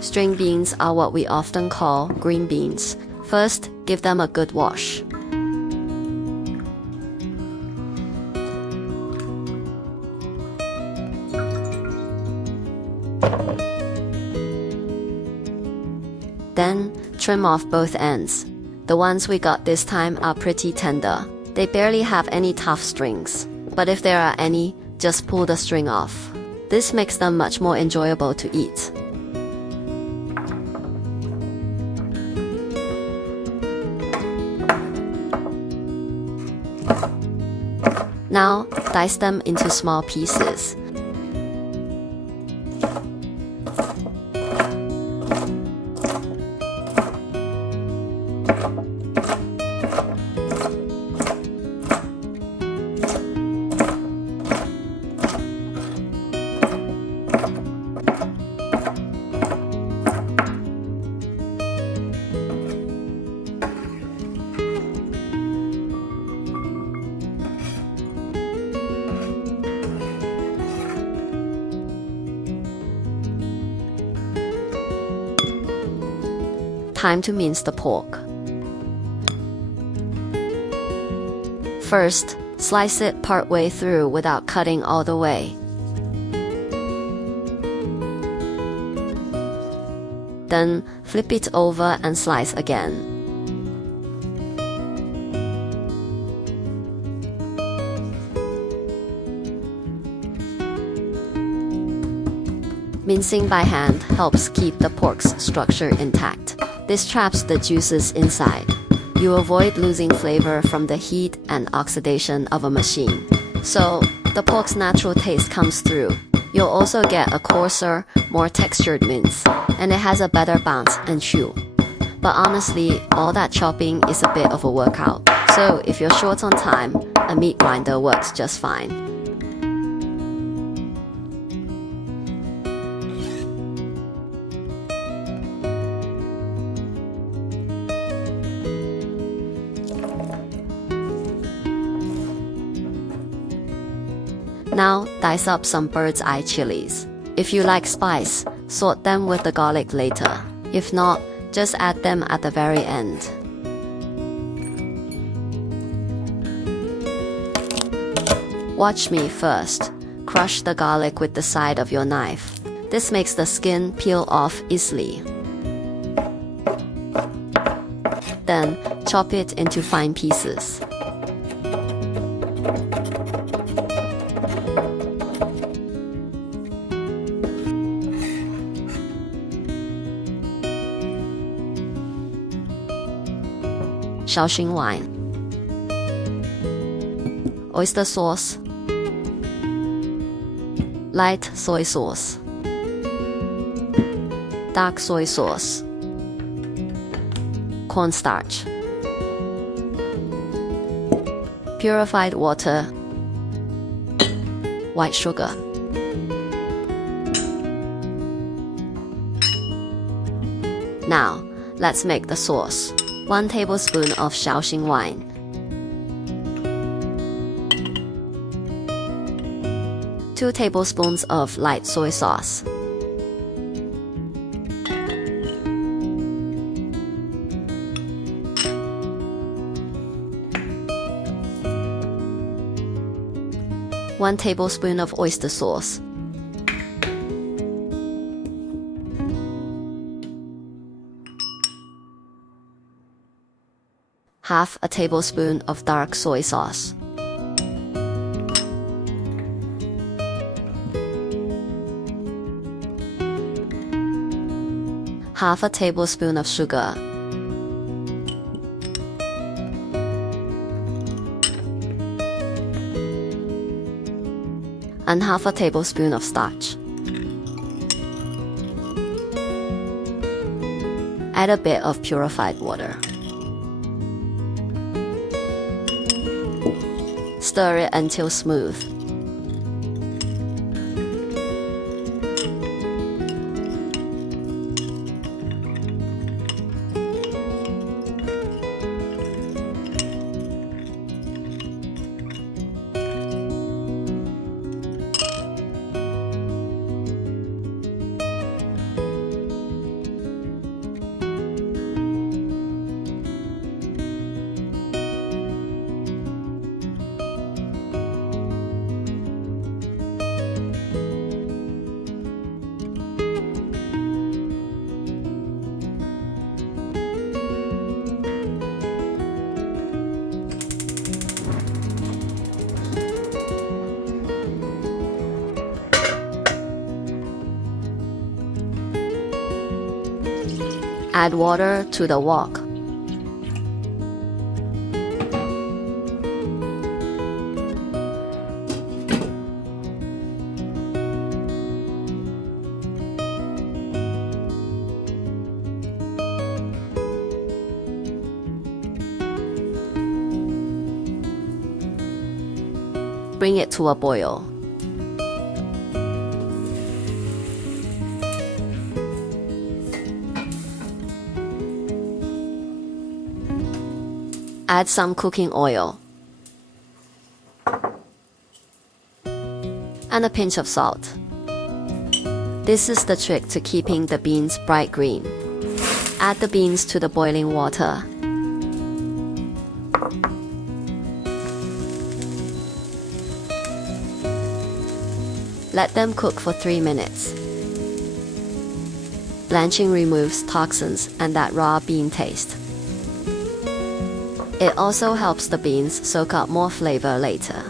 String beans are what we often call green beans. First, give them a good wash. Then, trim off both ends. The ones we got this time are pretty tender. They barely have any tough strings. But if there are any, just pull the string off. This makes them much more enjoyable to eat. Now, dice them into small pieces. Time to mince the pork. First, slice it partway through without cutting all the way. Then, flip it over and slice again. Mincing by hand helps keep the pork's structure intact. This traps the juices inside. You avoid losing flavor from the heat and oxidation of a machine. So, the pork's natural taste comes through. You'll also get a coarser, more textured mince, and it has a better bounce and chew. But honestly, all that chopping is a bit of a workout. So, if you're short on time, a meat grinder works just fine. Now, dice up some bird's eye chilies. If you like spice, sort them with the garlic later. If not, just add them at the very end. Watch me first. Crush the garlic with the side of your knife. This makes the skin peel off easily. Then, chop it into fine pieces. Shaoxing wine, oyster sauce, light soy sauce, dark soy sauce, cornstarch, purified water, white sugar. Now, let's make the sauce. 1 tablespoon of Shaoxing wine, 2 tablespoons of light soy sauce, 1 tablespoon of oyster sauce, half a tablespoon of dark soy sauce, half a tablespoon of sugar, and half a tablespoon of starch. Add a bit of purified water. Stir it until smooth. Add water to the wok. Bring it to a boil. Add some cooking oil and a pinch of salt. This is the trick to keeping the beans bright green. Add the beans to the boiling water. Let them cook for 3 minutes. Blanching removes toxins and that raw bean taste. It also helps the beans soak up more flavor later.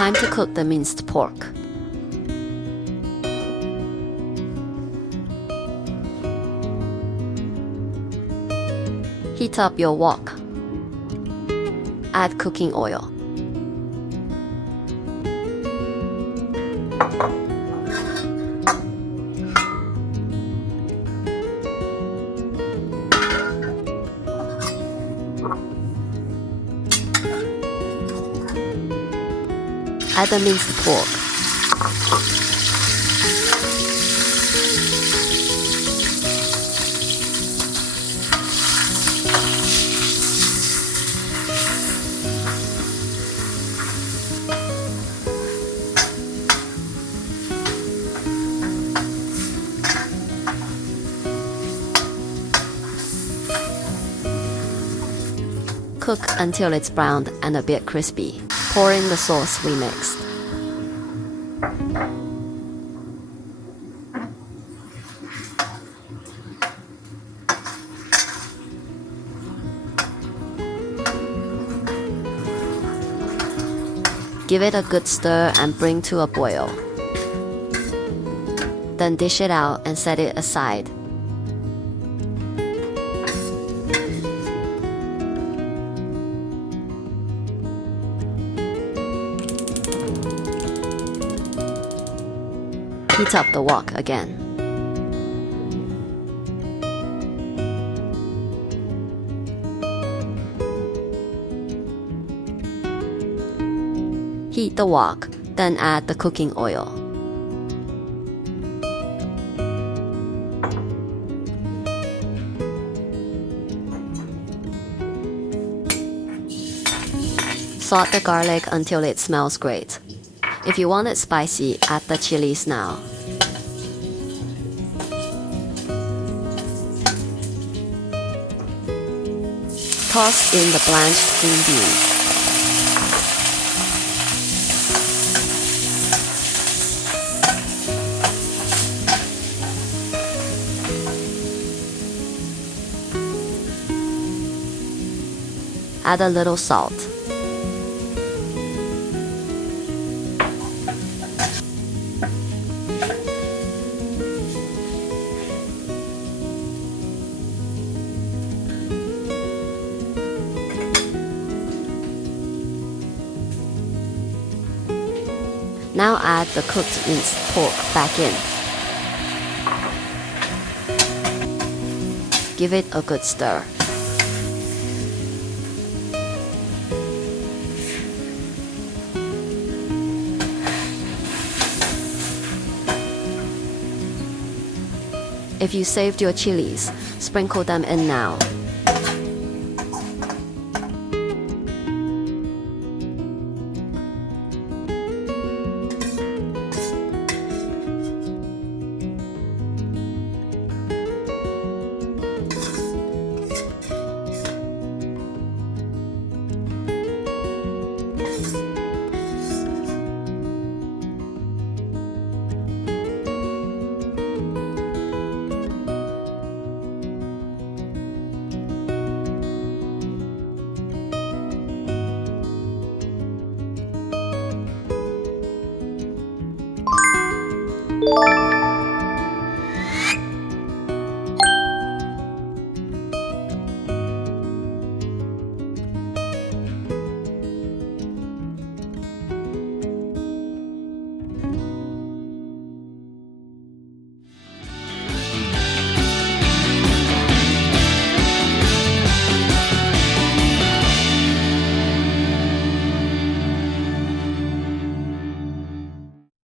Time to cook the minced pork. Heat up your wok. Add cooking oil. Add the minced pork. Cook until it's browned and a bit crispy. Pour in the sauce we mixed. Give it a good stir and bring to a boil. Then dish it out and set it aside. Heat up the wok again. Heat the wok, then add the cooking oil. Salt the garlic until it smells great. If you want it spicy, add the chilies now. Toss in the blanched green beans. Add a little salt. Now add the cooked minced pork back in. Give it a good stir. If you saved your chilies, sprinkle them in now.